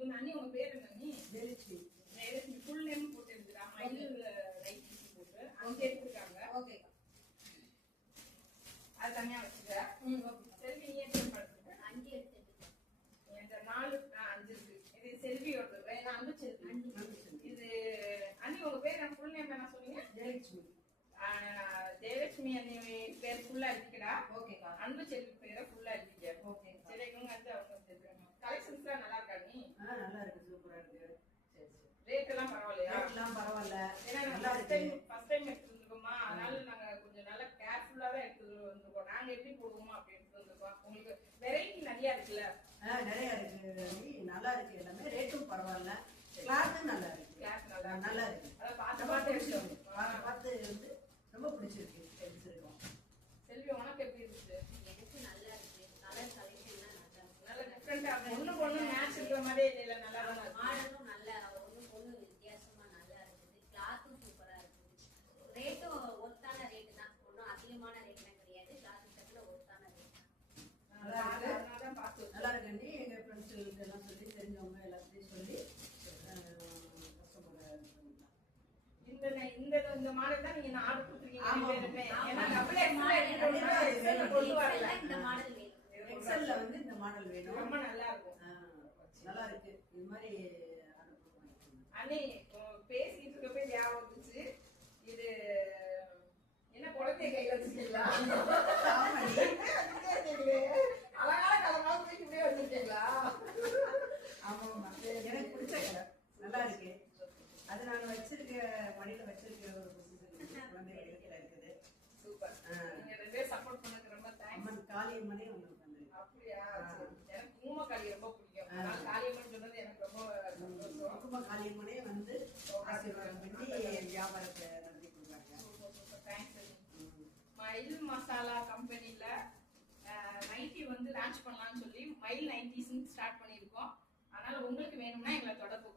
வந்து அண்ணி உங்க பேர் என்ன அண்ணி? ஜெயலட்சுமி ஜெயலட்சுமி ஃபுல் நேம் போட்டு எடுத்துடா மயில் ரைட் போட்டு. அங்கே எடுத்துருக்காங்க. ஓகே. அது தனியா வச்சுக்க. செல்வி நீ எப்படி படுத்துக்க? அஞ்சு எடுத்துட்டு. இந்த நாலு? ஆ, அஞ்சு இருக்கு. இது செல்வியோடது வேணா அன்பு செல்வி இது அண்ணி உங்க பேர் என்ன? ஃபுல் நேம் என்ன சொன்னீங்க? ஜெயலட்சுமி. ஆ, ஜெயலட்சுமி அண்ணி பேர் ஃபுல்லா இருக்கடா. ஓகேக்கா. அன்பு செல்வி பேரை ஃபுல்லா இருக்கிங்க ஓகேக்கா சரி இவங்க வந்து அவங்க சேர்த்துருக்காங்க கலெக்ஷன்ஸ்லாம் நல்லா இருக்கா நீ ஆ நல்லா இருக்கு சூப்பரா இருக்கு சரி சரி ரேட் எல்லாம் ரேட்லாம் பரவாயில்ல. ஏன்னா நல்லா ஃபர்ஸ்ட் டைம் ஃபர்ஸ்ட் டைம் எடுத்துருக்கோமா அதனால நாங்க கொஞ்சம் நல்லா கேர்ஃபுல்லா தான் எடுத்து வந்திருக்கோம் நாங்க எப்படி போடுவோமோ அப்படி எடுத்து வந்திருக்கோம் உங்களுக்கு வெரைட்டி நிறைய இருக்குல்ல? ஆ நிறைய இருக்கு நல்லா இருக்கு எல்லாமே. ரேட்டும் பரவாயில்ல. கிளாத்தும் நல்லா இருக்கு. கிளாஸ் நல்லா நல்லா இருக்கு. அதை பார்த்து பார்த்து எடுத்தோம் பார்த்து வந்து ரொம்ப பிடிச்சிருக்கு எடுத்துருக்கோம். செல்வி உனக்கு எப்படி இருந்துச்சு? எனக்கு நல்லா இருக்கு. கலர் கலெக்ஷன்லாம் நல்லா இருக்கு. நல்ல டிஃப்ரெண்டா ஒண்ணு ஒண்ணு மேட்ச் இருக்கிற மாதிரியே இல்ல நல்லா இருக்கு மாடலும் நல்லா ஒண்ணுக்கு ஒண்ணு வித்தியாசமா நல்லா இருக்குது கிளாத்தும் சூப்பரா இருக்குது ரேட்டும் ஒர்த்தான ரேட்டு தான் ஒன்றும் அதிகமான ரேட்லாம் கிடையாது கிளாத்து தட்டில் ஒர்த்தான ரேட் தான் நல்லா இருக்கு அதனால தான் பார்த்து நல்லா இருக்கு எங்க ஃப்ரெண்ட்ஸுகளுக்கு எல்லாம் சொல்லி தெரிஞ்சவங்க எல்லாத்தையும் சொல்லி கஸ்டமர் இந்த இந்த இந்த மாடல் தான் நீங்க ஆர்டர் கொடுத்துருக்கீங்க இந்த மாடல் எக்ஸல்ல வந்து இந்த மாடல் வேணும். ரொம்ப நல்லா இருக்கும். நல்லா இருக்கு. இது மாதிரி அண்ணே நீங்க ரெண்டு பேரும் சப்போர்ட் பண்ணதுக்கு ரொம்ப தேங்க்ஸ் காளியம்மனே ஒன்று உட்காந்து அப்படியா. எனக்கு ஊமக்காளி ரொம்ப பிடிக்கும். காளியம்மன் சொன்னது எனக்கு ரொம்ப சந்தோஷம். குடும்ப காளியம்மனே வந்து ஆசீர்வாதம். பண்ணி வியாபாரத்தை நடத்தி கொடுக்குறாங்க. தேங்க்ஸ். மயில் மசாலா கம்பெனில நைட்டி வந்து லான்ச் பண்ணலாம்னு சொல்லி மயில் நைட்டிஸ் ஸ்டார்ட் பண்ணியிருக்கோம். அதனால உங்களுக்கு வேணும்னா எங்களை தொடர்பு